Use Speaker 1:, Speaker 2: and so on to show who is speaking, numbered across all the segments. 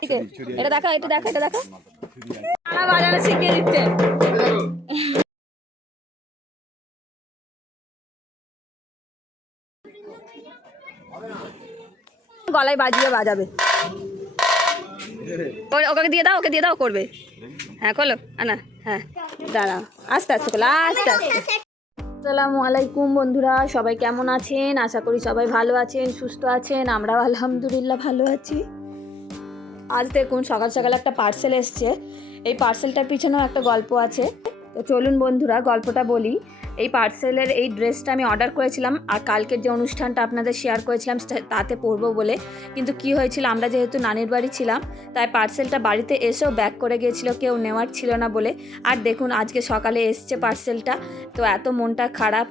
Speaker 1: এটা দেখা এটা দেখা এটা দেখা। বাজারে শিখিয়ে দিচ্ছে। গলায় বাজিয়ে বাজাবে। ও- ওকে দিয়ে দাও ওকে দিয়ে দাও করবে। হ্যাঁ খোলো আনা হ্যাঁ দাঁড়াও আস্তে আস্তে খোলো আস্তে আস্তে। আসসালামু আলাইকুম বন্ধুরা সবাই কেমন আছেন? আশা করি সবাই ভালো আছেন সুস্থ আছেন আমরাও আলহামদুলিল্লাহ ভালো আছি। আজ দেখুন সকাল সকাল একটা পার্সেল এসছে। এই পার্সেলটার পিছনেও একটা গল্প আছে। তো চলুন বন্ধুরা, গল্পটা বলি। এই পার্সেলের এই ড্রেসটা আমি অর্ডার করেছিলাম আর কালকের যে অনুষ্ঠানটা আপনাদের শেয়ার করেছিলাম তাতে পরবো বলে। কিন্তু কি হয়েছিল, আমরা যেহেতু নানির বাড়ি ছিলাম, তাই পার্সেলটা বাড়িতে এসেও ব্যাক করে গিয়েছিল, কেউ নেওয়ার ছিল না বলে। আর দেখুন, আজকে সকালে এসছে পার্সেলটা তো এত মনটা খারাপ।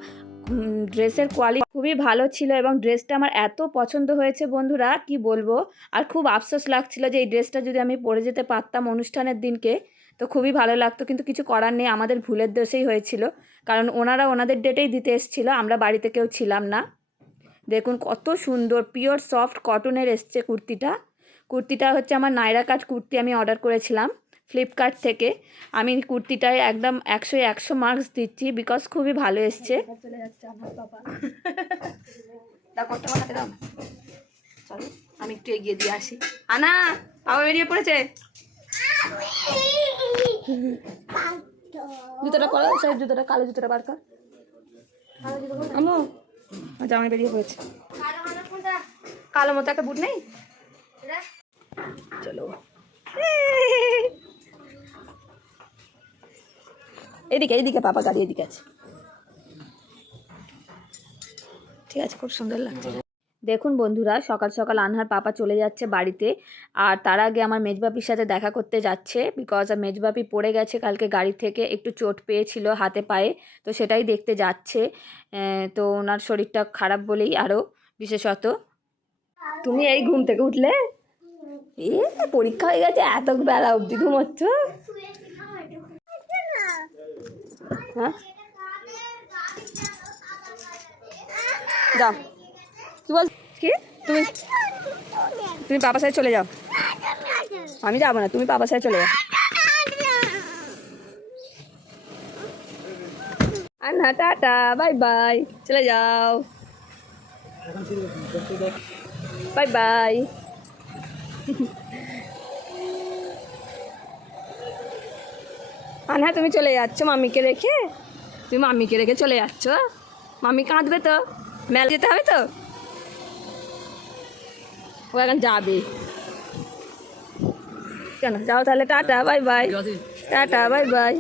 Speaker 1: ড্রেসের কোয়ালিটি খুবই ভালো ছিল এবং ড্রেসটা আমার এত পছন্দ হয়েছে বন্ধুরা, কি বলব? আর খুব আফসোস লাগছিল যে এই ড্রেসটা যদি আমি পরে যেতে পারতাম অনুষ্ঠানের দিনকে, তো খুবই ভালো লাগতো। কিন্তু কিছু করার নেই, আমাদের ভুলের দোষেই হয়েছিল। কারণ ওনারা ওনাদের ডেটেই দিতে এসেছিল, আমরা বাড়িতে কেউ ছিলাম না। দেখুন কত সুন্দর পিওর সফট কটনের এসছে কুর্তিটা। কুর্তিটা হচ্ছে আমার নাইরা কাট কুর্তি আমি অর্ডার করেছিলাম। ফ্লিপকার্ট থেকে। আমি কুর্তিটায় একদম একশো একশো মার্কস দিচ্ছি বিকজ খুবই ভালো এসছে। চলে আমি একটু এগিয়ে দিয়ে আসি। আনা, বাবা বেরিয়ে পড়েছে। জুতোটা পরো সেই জুতোটা, কালো জুতোটা বার কর। আমো আমি বেরিয়ে পড়েছে। কালো মতো একটা বুট নেই? চলো। এদিকে এদিকে পাপা গাড়ি এদিকে আছে। ঠিক আছে, খুব সুন্দর লাগছে। দেখুন বন্ধুরা, সকাল সকাল আনহার পাপা চলে যাচ্ছে বাড়িতে, আর তার আগে আমার মেজবাপির সাথে দেখা করতে যাচ্ছে বিকজ মেজবাপি পড়ে গেছে কালকে গাড়ি থেকে, একটু চোট পেয়েছিল হাতে পায়ে, তো সেটাই দেখতে যাচ্ছে। তো ওনার শরীরটা খারাপ বলেই আরও বিশেষত। তুমি এই ঘুম থেকে উঠলে? এ, পরীক্ষা হয়ে গেছে এত বেলা অবধি ঘুমোচ্ছ? হ্যাঁ? যাও। কি বল কি? তুমি তুমি বাবার সাথে চলে যাও। আমি যাব না, তুমি বাবার সাথে চলে যাও। আন্না, টাটা, বাই বাই, চলে যাও। Bye bye. আনহা তুমি চলে যাচ্ছ মাম্মিকে রেখে। তুমি মামিকে রেখে চলে যাচ্ছ। মামি কাঁদবে তো? মেলা যেতে হবে তো? ও এখন যাবে। কেন যাও তাহলে, tata, bye bye. Tata, bye bye.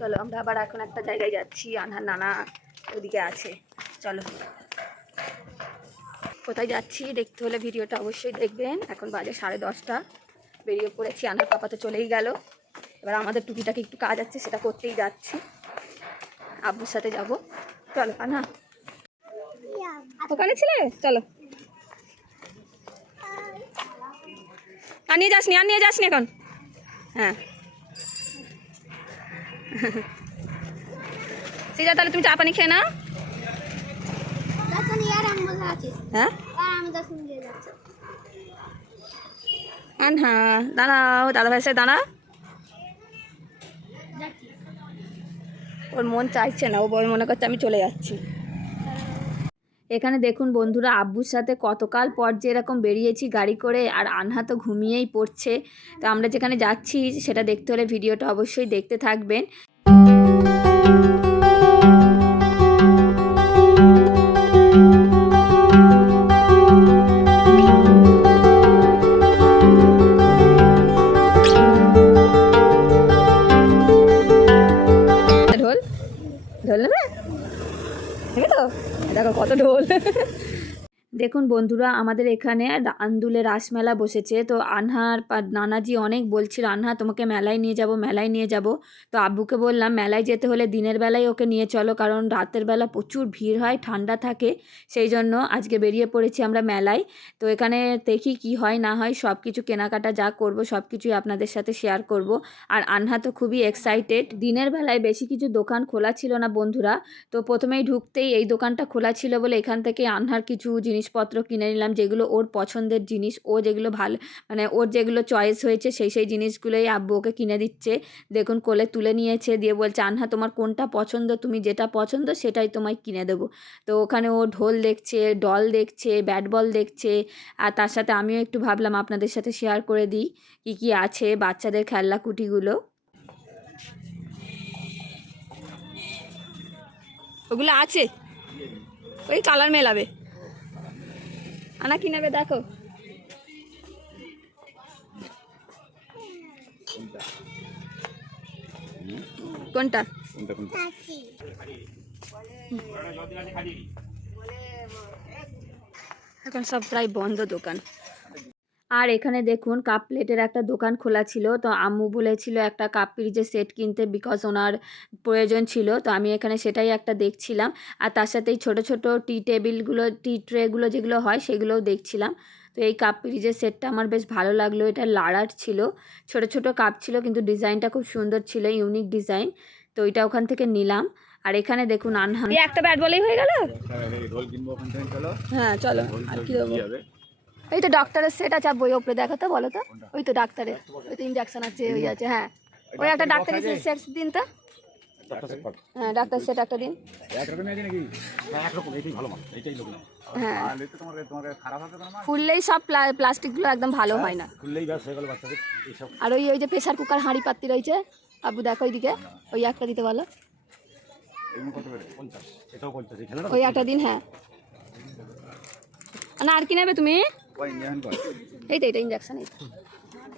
Speaker 1: চলো, আমরা আবার এখন একটা জায়গায় যাচ্ছি। আনহার নানা ওদিকে আছে। চলো। কোথায় যাচ্ছি দেখতে হলে ভিডিওটা অবশ্যই দেখবেন। এখন বাজে সাড়ে দশটা। বেরিয়ে পড়েছি, আনার পাপা তো চলেই গেল। এবার আমাদের টুকিটাকে একটু কাজ আছে, সেটা করতেই যাচ্ছি। আব্বুর সাথে যাব। চলো, আনা। ওখানে ছিলে? চলো। আর নিয়ে যাসনি, আর নিয়ে যাসনি এখন? হ্যাঁ। সিজা, তাহলে তুমি চা পানি খেয়ে না হ্যাঁ?
Speaker 2: আর আমি দেখুন দিয়ে যাচ্ছি
Speaker 1: আন হ্যাঁ দাঁড়াও দাদা ভাই সাথে দাঁড়া। ওর মন চাইছে না, ও বই মনে করছে আমি চলে যাচ্ছি। এখানে দেখুন বন্ধুরা, আব্বুর সাথে কতকাল পর যে এরকম বেরিয়েছি গাড়ি করে, আর আনহা তো ঘুমিয়েই পড়ছে। তো আমরা যেখানে যাচ্ছি, সেটা দেখতে হলে ভিডিওটা অবশ্যই দেখতে থাকবেন। দেখো কত ঢোল। দেখুন বন্ধুরা, আমাদের এখানে আন্দুলে রাসমেলা বসেছে। তো আনহার নানাজি অনেক বলছিল, আনহা, তোমাকে মেলায় নিয়ে যাব, মেলায় নিয়ে যাব। তো আব্বুকে বললাম, মেলায় যেতে হলে দিনের বেলায় ওকে নিয়ে চলো, কারণ রাতের বেলা প্রচুর ভিড় হয়, ঠান্ডা থাকে, সেই জন্য আজকে বেরিয়ে পড়েছি আমরা মেলায়। তো এখানে দেখি কি হয়, না হয় সব কিছু কেনাকাটা যা করব সব কিছুই আপনাদের সাথে শেয়ার করব। আর আনহা তো খুবই এক্সাইটেড দিনের বেলায় বেশি কিছু দোকান খোলা ছিল না বন্ধুরা। তো প্রথমেই ঢুকতেই এই দোকানটা খোলা ছিল বলে এখান থেকে আনহার কিছু জিনিসপত্র কিনে নিলাম, যেগুলো ওর পছন্দের জিনিস, ও যেগুলো ভালো মানে ওর যেগুলো চয়েস হয়েছে, সেই সেই জিনিসগুলোই আব্বু ওকে কিনে দিচ্ছে। দেখুন কোলে তুলে নিয়েছে, দিয়ে বলছে, আনহা, তোমার কোনটা পছন্দ? তুমি যেটা পছন্দ, সেটাই তোমায় কিনে দেবো। তো ওখানে ও ঢোল দেখছে ডল দেখছে ব্যাট বল দেখছে, আর তার সাথে আমিও একটু ভাবলাম আপনাদের সাথে শেয়ার করে দিই, কী কী আছে বাচ্চাদের খেলনা কুটিগুলো। ওগুলো আছে? ওই কালার মেলাবে। আনা কি নেবে দেখো। কোনটা? এখন সব প্রায় বন্ধ দোকান। আর এখানে দেখুন কাপ প্লেটের একটা দোকান খোলা ছিল। তো আম্মু বলেছিল একটা কাপ পিরিজের সেট কিনতে বিকজ ওনার প্রয়োজন ছিল। তো আমি এখানে সেটাই একটা দেখছিলাম। আর তার সাথেই ছোট ছোট টি টেবিলগুলো টি ট্রেগুলো যেগুলো হয় সেগুলোও দেখছিলাম। তো এই কাপ পিরিজের সেটটা আমার বেশ ভালো লাগল। এটা লাড়ার ছিল। ছোট ছোট কাপ ছিল কিন্তু ডিজাইনটা খুব সুন্দর ছিল ইউনিক ডিজাইন তো এটা ওখান থেকে নিলাম। আর এখানে দেখুন আনহা একটা ব্যাট বলেই হয়ে গেল?
Speaker 3: এই থেকে চলো।
Speaker 1: হ্যাঁ চলো। আর কি এই তো ডাক্তারের সেট আছে বই ওপরে দেখো তো বলো তো ওই তো ডাক্তারের ওই তো ইঞ্জেকশন আছে ওই আছে হ্যাঁ। ওই একটা ডাক্তারের সেট দিন তো। হ্যাঁ ডাক্তার সেট একটা দিন।
Speaker 3: না
Speaker 1: হ্যাঁ। ফুললেই সব প্লাস্টিকগুলো একদম ভালো হয় না।
Speaker 3: হয়ে এইসব।
Speaker 1: আর ওই ওই যে প্রেশার কুকার হাঁড়ি পাত্তি রয়েছে আবু দেখো ওইদিকে ওই একটা দিতে বলো। ওই একটা দিন হ্যাঁ। না আর কি নেবে তুমি?
Speaker 3: ওই
Speaker 1: এই তো এটা ইঞ্জেকশন এই তো।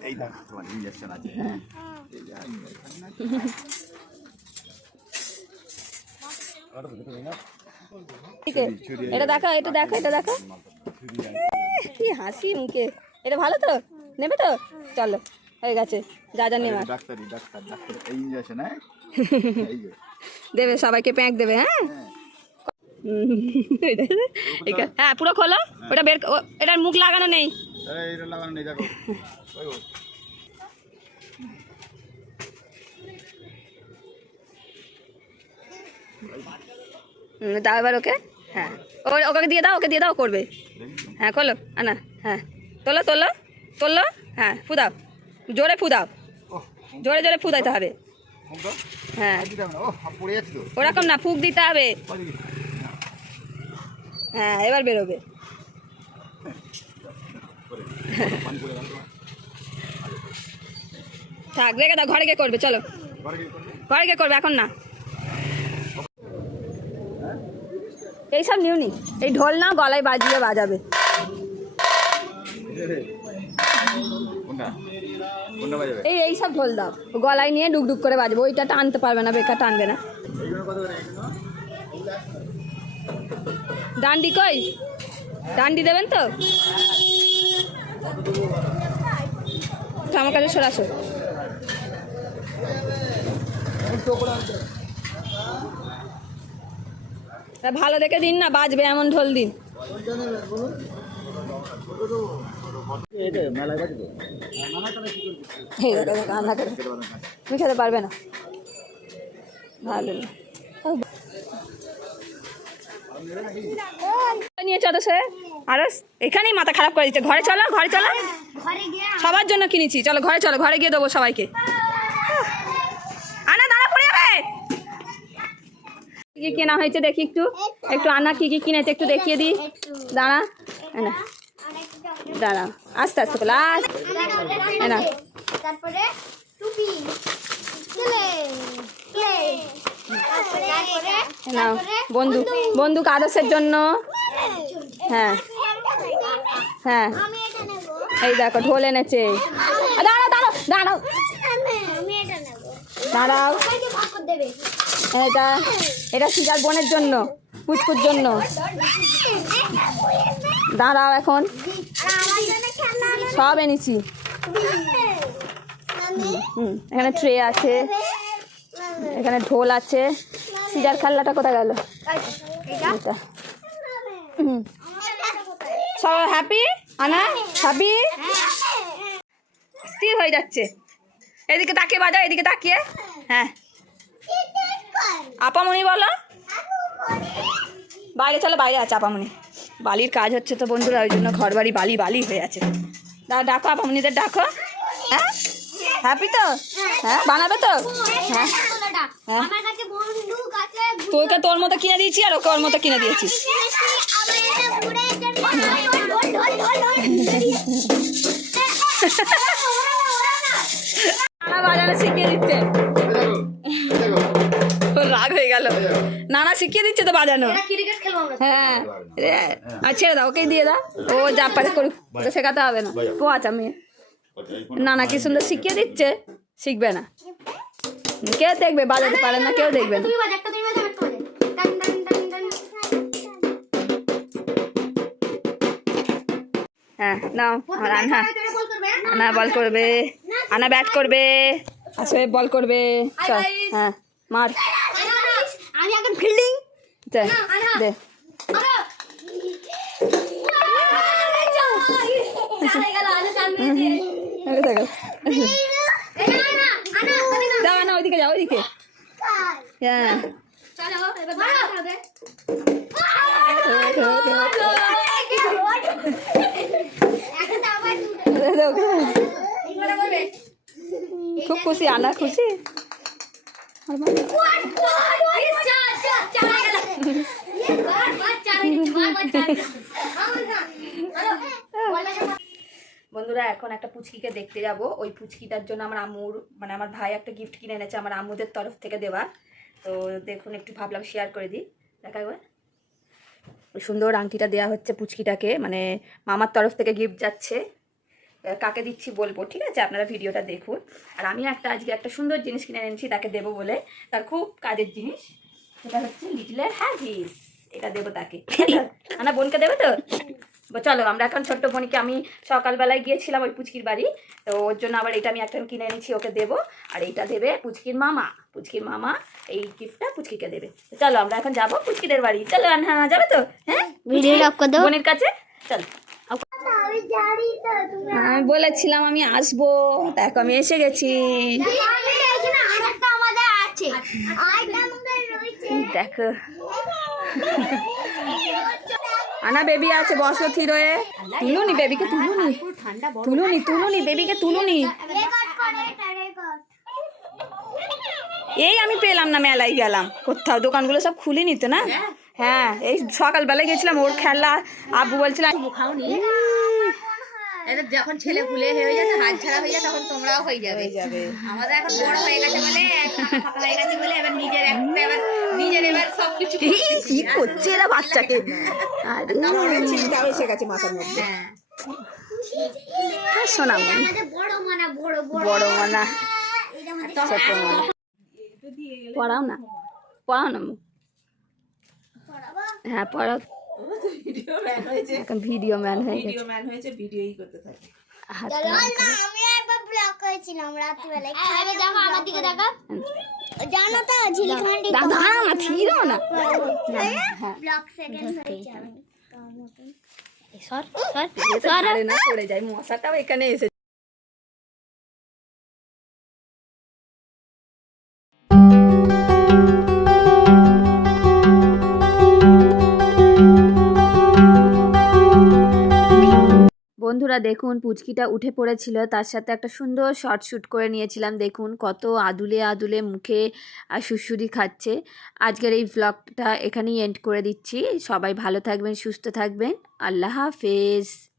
Speaker 3: এই দেখ তোমার ইঞ্জেকশন আছে।
Speaker 1: এটা দেখো এটা দেখো এটা দেখো। কি হাসি মুখে। এটা ভালো তো? নেবে তো? চলো হয়ে গেছে। যা যা নেওয়ার।
Speaker 3: ডাক্তারি ডাক্তার ডাক্তার এই ইঞ্জেকশন হ্যাঁ?
Speaker 1: দেবে সবাইকে প্যাঁক দেবে হ্যাঁ? এটা- হ্যাঁ পুরো খোলো। ওটা বের এটার মুখ লাগানো নেই। দাও এবার ওকে। হ্যাঁ। ওকে দিয়ে দাও ওকে দিয়ে দাও করবে। হ্যাঁ খোলো আনা হ্যাঁ। তোলো তোলো তোলো হ্যাঁ ফুদাও। জোরে ফুদাও। জোরে জোরে ফুদাইতে হবে। হ্যাঁ। ওরকম না ফুক দিতে হবে। হ্যাঁ এবার বেরোবে। থাক রেখে দাও ঘরে গিয়ে করবে চলো।
Speaker 3: ঘরে গিয়ে করবে?
Speaker 1: এখন না। এইসব নিউনি এই ঢোল না গলায় বাজিয়ে বাজাবে। এই এই সব ঢোল দাও গলায় নিয়ে ডুকডুক করে বাজবে ওইটা টানতে পারবে না বেকার টানবে না। ডান্ডি কই? ডান্ডি দেবেন তো? আমার কাছে সরাসরি ভালো দেখে দিন না, বাজবে এমন ঢোল দিন। পারবে না। ভালো নিয়ে চলো সে। আরও, এখানেই মাথা খারাপ করে দিচ্ছে। ঘরে চলো ঘরে চলো। সবার জন্য কিনেছি। চলো, ঘরে চলো, ঘরে গিয়ে দেবো সবাইকে। আনা, দাঁড়া, পড়ে যাবে। কি কেনা হয়েছে দেখি একটু। একটু আনা, কি কি কিনেছে একটু দেখিয়ে দিই। দাঁড়া
Speaker 2: chocolate।
Speaker 1: দাঁড়া, আস্তে আস্তে করে আস্তে। না।
Speaker 2: তারপরে
Speaker 1: নাও বন্ধু বন্দুক আদর্শের জন্য। হ্যাঁ। হ্যাঁ। এই দেখো, ঢোল এনেছে। দাঁড়াও দাঁড়াও দাঁড়াও। দাঁড়াও। এটা এটা সিজার বোনের জন্য, পুচকুর জন্য। দাঁড়াও এখন। সব এনেছি। হুম, এখানে ট্রে আছে। এখানে ঢোল আছে। সিজার খাল্লাটা কোথায় গেল? হ্যাপি আনা? হ্যাপি স্থির হয়ে যাচ্ছে। এদিকে তাকিয়ে বাজাও এদিকে তাকিয়ে। হ্যাঁ। আপামনি বলো। বাইরে চলো, বাইরে আছে আপামনি। বালির কাজ হচ্ছে তো বন্ধুরা, ওই জন্য ঘর বাড়ি বালি বালি হয়ে আছে। ডাকো আপামনিদের, ডাকো। হ্যাঁ? হ্যাপি তো? হ্যাঁ? বানাবে তো? হ্যাঁ? হ্যাঁ তোকে তোর মতো কিনে দিয়েছি আর ওকে ওর মতো কিনে দিয়েছি
Speaker 2: আবার এটা ঘুরে ঢোল ঢোল ঢোল
Speaker 1: নানা বাজানো শিখিয়ে দিচ্ছে রাগ হয়ে গেল নানা শিখিয়ে দিচ্ছে তো বাজানো হ্যাঁ আর ছেড়ে দাও ওকেই দিয়ে দাও ও যা পারে করুক শেখাতে হবে না ও আচ্ছা মেয়ে নানা কি সুন্দর শিখিয়ে দিচ্ছে শিখবে না কে দেখবে? বাজাতে পারে না কেউ দেখবে না। হ্যাঁ নাও আমার আনহা আনা। বল করবে? আনা ব্যাট করবে। আসবে বল করবে। চল হ্যাঁ মার।
Speaker 2: আমি এখন ফিল্ডিং
Speaker 1: দে ওইদিকে যাও ওইদিকে হ্যাঁ। খুব খুশি আনা খুশি আর মা- বন্ধুরা এখন একটা পুচকিকে দেখতে যাব। ওই পুচকিটার জন্য আমার আম্মুর মানে আমার ভাই একটা গিফট কিনে এনেছে আমার আম্মুদের তরফ থেকে দেওয়া। তো দেখুন একটু ভাবলাম শেয়ার করে দিই। দেখা একবার ওই সুন্দর আংটিটা দেওয়া হচ্ছে পুচকিটাকে মানে মামার তরফ থেকে গিফট যাচ্ছে। কাকে দিচ্ছি বলব ঠিক আছে? আপনারা ভিডিওটা দেখুন। আর আমি একটা আজকে একটা সুন্দর জিনিস কিনে এনেছি তাকে দেবো বলে। তার খুব কাজের জিনিস সেটা হচ্ছে লিটলের হ্যাভিস এটা দেবো তাকে। আনা বোনকে দেবে তো? চলো আমরা এখন ছোট্ট বোনকে আমি সকালবেলায় গিয়েছিলাম ওই পুচকির বাড়ি তো ওর জন্য আবার এটা আমি একটা কিনে এনেছি ওকে দেবো। আর এইটা দেবে পুচকির মামা। পুচকির মামা এই গিফটটা পুচকিকে দেবে। তো চলো আমরা এখন যাব পুচকিদের বাড়ি। চলো হ্যাঁ যাবে তো? হ্যাঁ?
Speaker 2: ভিডিও
Speaker 1: বোনের কাছে? চলো।
Speaker 2: আমি জানি তো তুমি
Speaker 1: আমি বলেছিলাম আমি আসব। দেখো আমি এসে গেছি।
Speaker 2: আমি এখানে আরেকটা আমাদের আছে। আরেকটা আমাদের রয়েছে।
Speaker 1: দেখো। আনা বেবি আছে, বসো থিরোয়ে তুলুনি বেবিকে, তুলুনি। তুলুনি তুলুনি বেবিকে, তুলুনি। এই আমি পেলাম না, মেলায় গেলাম। কোথাও, দোকানগুলো সব খুলে তো না? হ্যাঁ এই সকালবেলায় গেছিলাম, ওর খেলা, আব্বু বলছিলাম
Speaker 4: যখন ছেলে ফুলে হয়ে যাবে হাত ছাড়া হয়ে যায় তখন তোমরাও হয়ে যাবে।
Speaker 1: যাবে।
Speaker 4: আমাদের এখন বড় হয়ে গেছে বলে হয়ে গেছে বলে এবার নিজের এবার নিজের এবার সবকিছু
Speaker 1: কি করছে এরা বাচ্চাকে? আরে চিন্তাও এসে গেছে মাথার মধ্যে।
Speaker 4: হ্যাঁ।
Speaker 1: শোনা
Speaker 2: বড় মানা। বড় বড়
Speaker 1: বড় মানা।
Speaker 2: এটা আমাদের
Speaker 1: ছোট মানা। পড়াও না। পড়াও না হ্যাঁ পড়াও।
Speaker 4: ভিডিও ম্যান হয়েছে
Speaker 1: এখন ভিডিও ম্যান হয়ে গেছে
Speaker 4: ভিডিও ম্যান হয়েছে ভিডিওই করতে থাকে
Speaker 1: হাত
Speaker 2: না আমি
Speaker 1: বন্ধুরা দেখুন পুচকিটা উঠে পড়েছিল, তার সাথে একটা সুন্দর শর্ট শ্যুট করে নিয়েছিলাম, দেখুন কত আদুলে আদুলে মুখে আর সুসুরি খাচ্ছে। আজকের এই ব্লগটা এখানেই এন্ড করে দিচ্ছি। সবাই ভালো থাকবেন, সুস্থ থাকবেন। আল্লাহ হাফেজ।